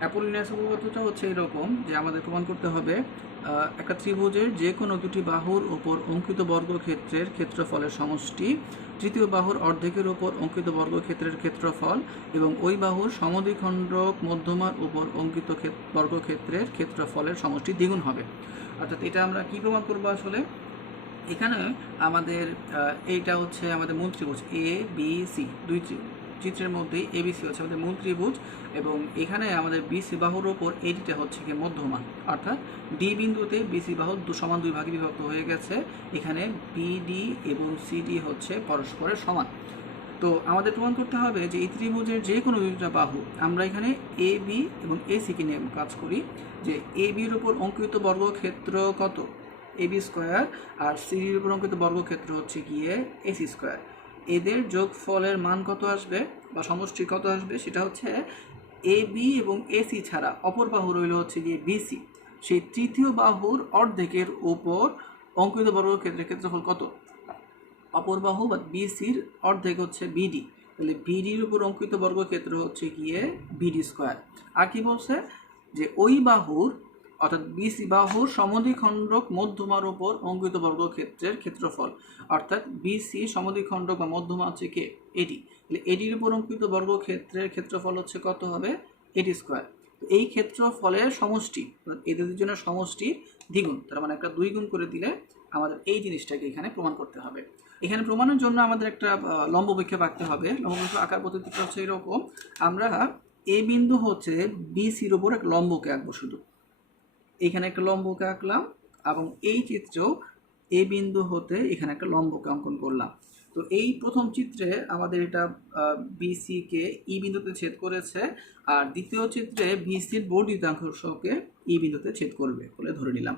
অ্যাপোলিনিয়াস উপপাদ্যটা হচ্ছে এরকম যে আমাদের প্রমাণ করতে হবে একটা ত্রিভুজের যে কোনো দুটি বাহুর ওপর অঙ্কিত বর্গক্ষেত্রের ক্ষেত্রফলের সমষ্টি তৃতীয় বাহুর অর্ধেকের ওপর অঙ্কিত বর্গক্ষেত্রের ক্ষেত্রফল এবং ওই বাহুর সমদ্বিখণ্ডক মধ্যমার উপর অঙ্কিত বর্গক্ষেত্রের ক্ষেত্রফলের সমষ্টি দ্বিগুণ হবে। অর্থাৎ এটা আমরা কি প্রমাণ করবো আসলে, এখানে আমাদের এইটা হচ্ছে আমাদের মূল ত্রিভুজ এ বি সি, দুই চিত্রের মধ্যেই এবিসি হচ্ছে আমাদের মূল ত্রিভুজ এবং এখানে আমাদের বিসি বাহুর ওপর এডিটা হচ্ছে কি মধ্যমান, অর্থাৎ ডি বিন্দুতে বিসি বাহু সমান দুই ভাগে বিভক্ত হয়ে গেছে। এখানে বিডি এবং সিডি হচ্ছে পরস্পরের সমান। তো আমাদের প্রমাণ করতে হবে যে এই ত্রিভুজের যে কোনো দুইটা বাহু, আমরা এখানে এ বি এবং এসিকে নিয়ে কাজ করি, যে এ বির উপর অঙ্কিত বর্গক্ষেত্র কত, এবি স্কোয়ার, আর সিডির উপর অঙ্কিত বর্গক্ষেত্র হচ্ছে গিয়ে এসি স্কোয়ার। এদের যোগফলের মান কত আসবে বা সমষ্টি কত আসবে, সেটা হচ্ছে এ বি এবং এসি ছাড়া অপর বাহু রইল হচ্ছে গিয়ে বিসি, সেই তৃতীয় বাহুর অর্ধেকের ওপর অঙ্কিত বর্গক্ষেত্রের ক্ষেত্রফল কত, অপর বাহু বা বিসির অর্ধেক হচ্ছে বিডি, তাহলে বিডির উপর অঙ্কিত বর্গক্ষেত্র হচ্ছে গিয়ে বিডি স্কোয়ার। আর কি বলছে, যে ওই বাহুর অর্থাৎ বিসি বাহুর সমদ্বিখণ্ডক মধ্যমার উপর অঙ্কিত বর্গক্ষেত্রের ক্ষেত্রফল, অর্থাৎ বিসি সমদ্বিখণ্ডক বা মধ্যমা হচ্ছে কে, এডি, তাহলে এডির উপর অঙ্কিত বর্গক্ষেত্রের ক্ষেত্রফল হচ্ছে কত হবে, এডি স্কোয়ার। তো এই ক্ষেত্রফলের সমষ্টি, এদের জন্য সমষ্টি দ্বিগুণ, তার মানে একটা 2 গুণ করে দিলে আমাদের এই জিনিসটাকে এখানে প্রমাণ করতে হবে। এখানে প্রমাণের জন্য আমাদের একটা লম্ব বিক্ষেপ আঁকতে হবে। লম্ব বিক্ষেপ আঁকার পদ্ধতিটা হচ্ছে এরকম, আমরা এ বিন্দু হচ্ছে বিসির উপর এক লম্বকে আঁকবো, শুধু এখানে একটা লম্বকে আঁকলাম এবং এই চিত্রেও এ বিন্দু হতে এখানে একটা লম্বকে অঙ্কন করলাম। তো এই প্রথম চিত্রে আমাদের এটা বিসিকে ই বিন্দুতে ছেদ করেছে, আর দ্বিতীয় চিত্রে বিসির বর্ধিতাংশকে ই বিন্দুতে ছেদ করবে বলে ধরে নিলাম।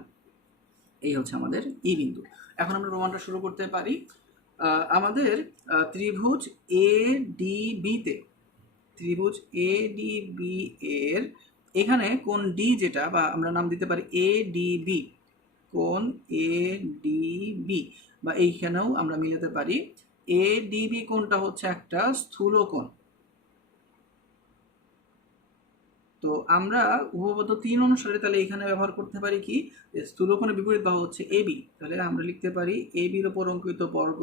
এই হচ্ছে আমাদের ই বিন্দু। এখন আমরা প্রমাণটা শুরু করতে পারি। আমাদের ত্রিভুজ এ ডি বিতে, ত্রিভুজ এ ডি বি এর এখানে কোণ ডি যেটা, বা আমরা নাম দিতে পারি এ ডি বি, কোণ এ ডি বি, বা এইখানেও আমরা মিলাতে পারি এ ডি বি কোণটা হচ্ছে একটা স্থূল কোণ। তো আমরা উপপাদ্য 3 অনুসারে তাহলে এখানে ব্যবহার করতে পারি কি, স্থূলকোণের বিপরীত বাহু হচ্ছে এবি, তাহলে আমরা লিখতে পারি এবির উপর অঙ্কিত বর্গ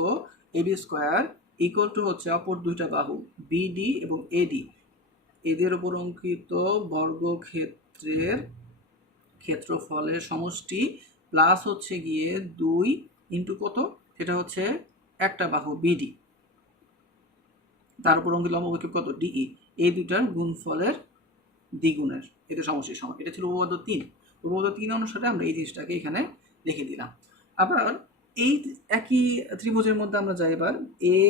এবি স্কোয়ার ইকুয়াল টু হচ্ছে অপর দুইটা বাহু বিডি এবং এডি, এদের উপর অঙ্কিত বর্গক্ষেত্রের ক্ষেত্রফলের সমষ্টি প্লাস হচ্ছে গিয়ে 2 ইন্টু কত, সেটা হচ্ছে একটা বাহু বিডি, তার উপর অঙ্কিত লম্ব বিক্ষেপ কত ডিই, এই দুইটার গুণফলের দ্বিগুণের, এটা সমষ্টির সমান। এটা ছিল উপপাদ্য 3। উপপাদ্য 3 অনুসারে আমরা এই জিনিসটাকে এখানে লিখে দিলাম। আবার এই একই ত্রিভুজের মধ্যে আমরা যাই এবার এ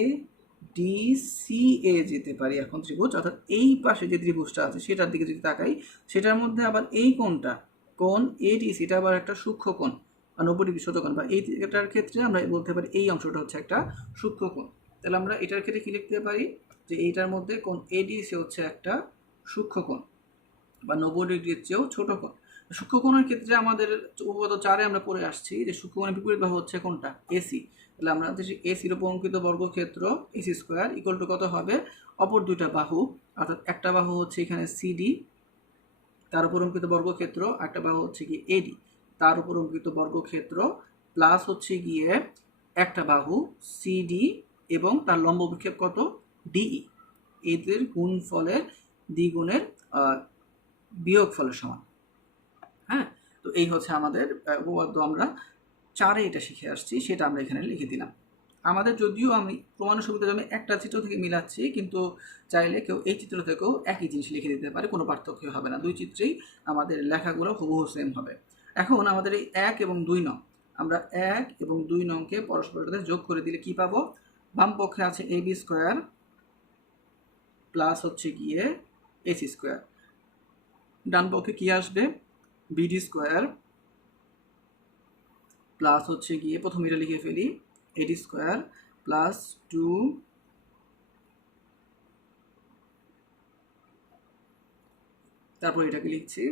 ডি সি এ যেতে পারি এখন ত্রিভুজ, অর্থাৎ এই পাশে যে ত্রিভুজটা আছে সেটার দিকে যদি তাকাই, সেটার মধ্যে আবার এই কোণটা, কোণ এডিসি, এটা আবার একটা সূক্ষ্ম কোণ বা 90 ডিগ্রি শতকোণ, বা এইটার ক্ষেত্রে আমরা বলতে পারি এই অংশটা হচ্ছে একটা সূক্ষ্ম কোণ। তাহলে আমরা এটার ক্ষেত্রে কি লিখতে পারি, যে এইটার মধ্যে কোণ এডিসি হচ্ছে একটা সূক্ষ্ম কোণ বা 90 ডিগ্রির চেয়েও ছোট কোণ। সূক্ষ্মকোণের ক্ষেত্রে আমাদের উপপাদ্য 4-এ আমরা পড়ে আসছি যে সূক্ষ্মকোণের বিপরীত বাহু হচ্ছে কোনটা, এসি, তাহলে আমরা এসির উপর অঙ্কিত বর্গক্ষেত্র এসি স্কোয়ার ইকুয়াল টু কত হবে, অপর দুইটা বাহু, অর্থাৎ একটা বাহু হচ্ছে এখানে সিডি, তার উপর অঙ্কিত বর্গক্ষেত্র, একটা বাহু হচ্ছে কি এডি, তার উপর অঙ্কিত বর্গক্ষেত্র প্লাস হচ্ছে গিয়ে একটা বাহু সিডি এবং তার লম্ব বিক্ষেপ কত ডিই, এদের গুণফলের দ্বিগুণের বিয়োগ ফলের সমান। হ্যাঁ, তো এই হচ্ছে আমাদের উপপাদ্য, আমরা 4-এ এটা শিখে আসছি, সেটা আমরা এখানে লিখে দিলাম। আমাদের যদিও আমি প্রমাণের সুবিধার জন্য একটা চিত্র থেকে মিলাচ্ছি, কিন্তু চাইলে কেউ এই চিত্র থেকেও একই জিনিস লিখে দিতে পারে, কোনো পার্থক্য হবে না, দুই চিত্রেই আমাদের লেখাগুলো হুবহু সেম হবে। এখন আমাদের এই 1 এবং 2 নং, আমরা 1 এবং 2 নংকে পরস্পরের সাথে যোগ করে দিলে কি পাবো, বাম পক্ষে আছে এবি স্কোয়ার প্লাস হচ্ছে গিয়ে এসি স্কোয়ার, ডান পক্ষে কি আসবে বিডি স্কোয়ার প্লাস হচ্ছে গিয়ে, প্রথম এটা লিখে ফেলি এডি স্কোয়ার প্লাস 2 তারপর এটাকে লিখছি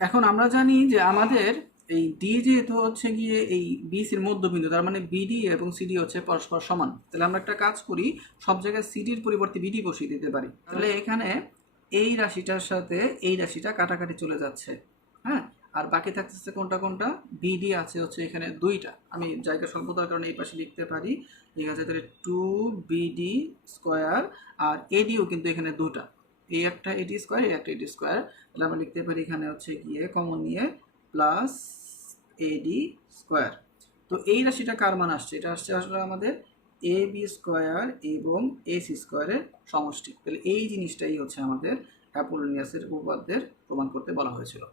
এখন আমরা জানি যে আমাদের এই ডি যেহেতু হচ্ছে গিয়ে এই বিসির মধ্যবিন্দু, তার মানে বিডি এবং সিডি হচ্ছে পরস্পর সমান। তাহলে আমরা একটা কাজ করি, সব জায়গায় সিডির পরিবর্তে বিডি বসিয়ে দিতে পারি। তাহলে এখানে এই রাশিটার সাথে এই রাশিটা কাটাকাটি চলে যাচ্ছে, হ্যাঁ। আর বাকি থাকতেছে কোনটা কোনটা, বিডি আছে হচ্ছে এখানে দুইটা, আমি জায়গা স্বল্পতার কারণে এই পাশে লিখতে পারি, ঠিক আছে। তাহলে 2BD², আর এডিও কিন্তু এখানে দুটা, এই একটা এডি স্কোয়ার, এই একটা এডি স্কোয়ার। তাহলে আমরা লিখতে পারি এখানে হচ্ছে গিয়ে কমন নিয়ে প্লাস AD²। তো এই রাশিটা কার মান আসছে, এটা আসছে আসলে আমাদের AB² এবং AC² সমষ্টি। তাহলে এই জিনিসটাই হচ্ছে আমাদের অ্যাপোলোনিয়াসের উপপাদ্যের প্রমাণ করতে বলা হয়েছিল।